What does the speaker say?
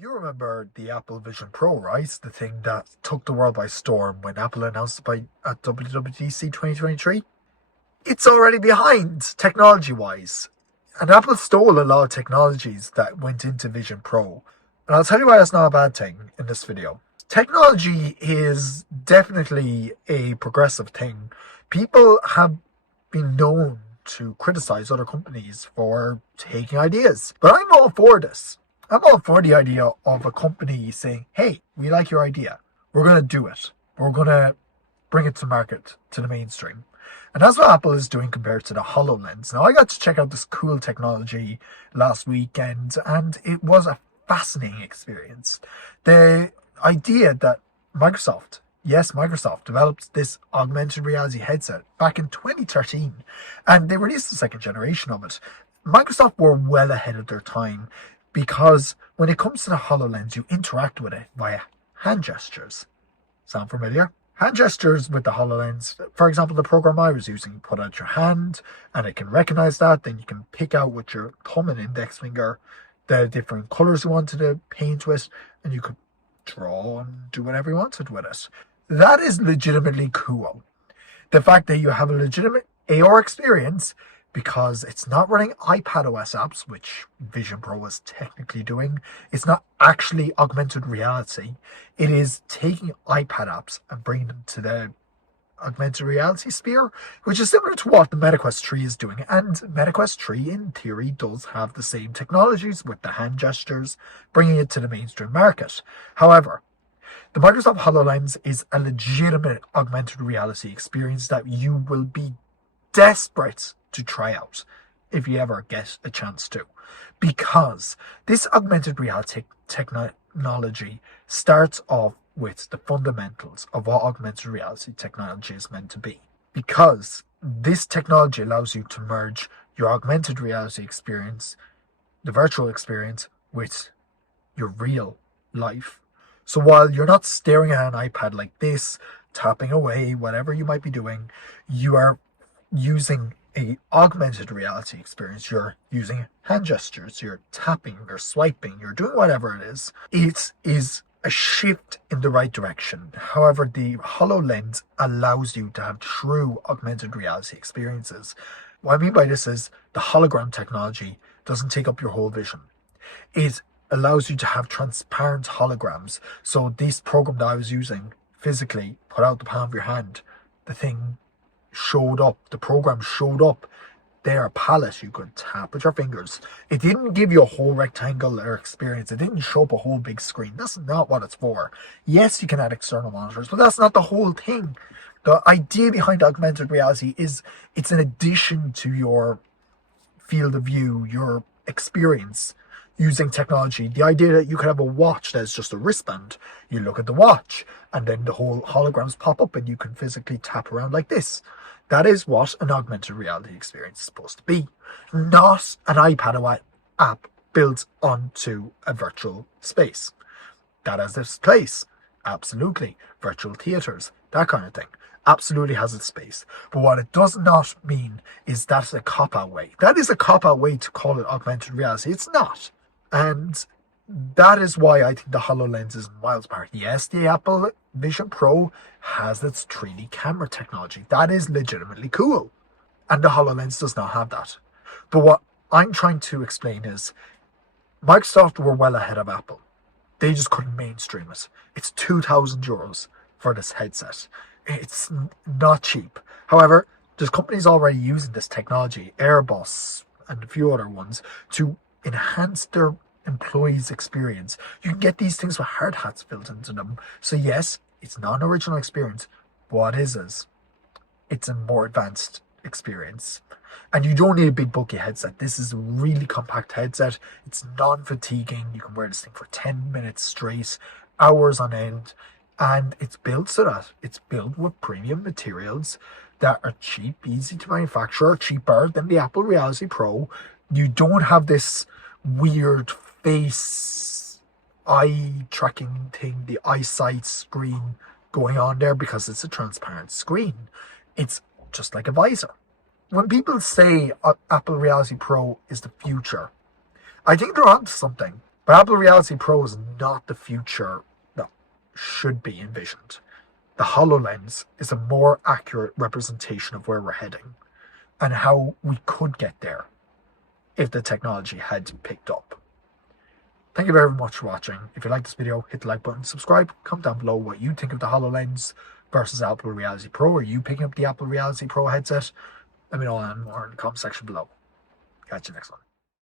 You remember the Apple Vision Pro, right? The thing that took the world by storm when Apple announced it at WWDC 2023? It's already behind, technology-wise. And Apple stole a lot of technologies that went into Vision Pro. And I'll tell you why that's not a bad thing in this video. Technology is definitely a progressive thing. People have been known to criticize other companies for taking ideas. But I'm all for this. I'm all for the idea of a company saying, hey, we like your idea. We're going to do it. We're going to bring it to market, to the mainstream. And that's what Apple is doing compared to the HoloLens. Now, I got to check out this cool technology last weekend, and it was a fascinating experience. The idea that Microsoft developed this augmented reality headset back in 2013, and they released the second generation of it. Microsoft were well ahead of their time because when it comes to the HoloLens, you interact with it via hand gestures. Sound familiar? Hand gestures with the HoloLens, for example, the program I was using, you put out your hand and it can recognize that. Then you can pick out with your thumb and index finger the different colors you wanted to paint with, and you could draw and do whatever you wanted with it. That is legitimately cool. The fact that you have a legitimate AR experience because it's not running iPadOS apps, which Vision Pro is technically doing. It's not actually augmented reality. It is taking iPad apps and bringing them to the augmented reality sphere, which is similar to what the MetaQuest 3 is doing. And MetaQuest 3, in theory, does have the same technologies with the hand gestures, bringing it to the mainstream market. However, the Microsoft HoloLens is a legitimate augmented reality experience that you will be desperate to try out if you ever get a chance to, because this augmented reality technology starts off with the fundamentals of what augmented reality technology is meant to be, because this technology allows you to merge your augmented reality experience, the virtual experience, with your real life. So while you're not staring at an iPad like this, tapping away, whatever you might be doing, you are using a augmented reality experience. You're using hand gestures, you're tapping, you're swiping, you're doing whatever it is. It is a shift in the right direction. However, the HoloLens allows you to have true augmented reality experiences. What I mean by this is the hologram technology doesn't take up your whole vision. It allows you to have transparent holograms. So this program that I was using physically put out the palm of your hand. The thing showed up, the program showed up there, a palette you could tap with your fingers. It didn't give you a whole rectangular experience. It didn't show up a whole big screen. That's not what it's for. Yes, you can add external monitors, but that's not the whole thing. The idea behind augmented reality is it's an addition to your field of view, your experience using technology. The idea that you could have a watch that's just a wristband, you look at the watch and then the whole holograms pop up and you can physically tap around like this. That is what an augmented reality experience is supposed to be, not an iPad app built onto a virtual space. That has its place, absolutely. Virtual theaters, that kind of thing, absolutely has its space. But what it does not mean is that's a cop-out way. That is a cop-out way to call it augmented reality. It's not. And that is why I think the HoloLens is miles apart. Yes, the Apple Vision Pro has its 3D camera technology. That is legitimately cool. And the HoloLens does not have that. But what I'm trying to explain is Microsoft were well ahead of Apple. They just couldn't mainstream it. It's €2,000 for this headset. It's not cheap. However, there's companies already using this technology, Airbus and a few other ones, to enhance their employees' experience. You can get these things with hard hats built into them. So yes, it's not an original experience, but what is it's a more advanced experience. And you don't need a big bulky headset. This is a really compact headset. It's non-fatiguing. You can wear this thing for 10 minutes straight, hours on end. And it's built so that it's built with premium materials that are cheap, easy to manufacture, cheaper than the Apple Reality Pro. You don't have this weird face eye tracking thing, the eyesight screen going on there, because it's a transparent screen. It's just like a visor. When people say Apple Reality Pro is the future, I think they're onto something. But Apple Reality Pro is not the future that should be envisioned. The HoloLens is a more accurate representation of where we're heading and how we could get there if the technology had picked up. Thank you very much for watching. If you like this video, hit the like button, subscribe, comment down below what you think of the HoloLens versus Apple Reality Pro. Are you picking up the Apple Reality Pro headset? Let me know more in the comment section below. Catch you next one.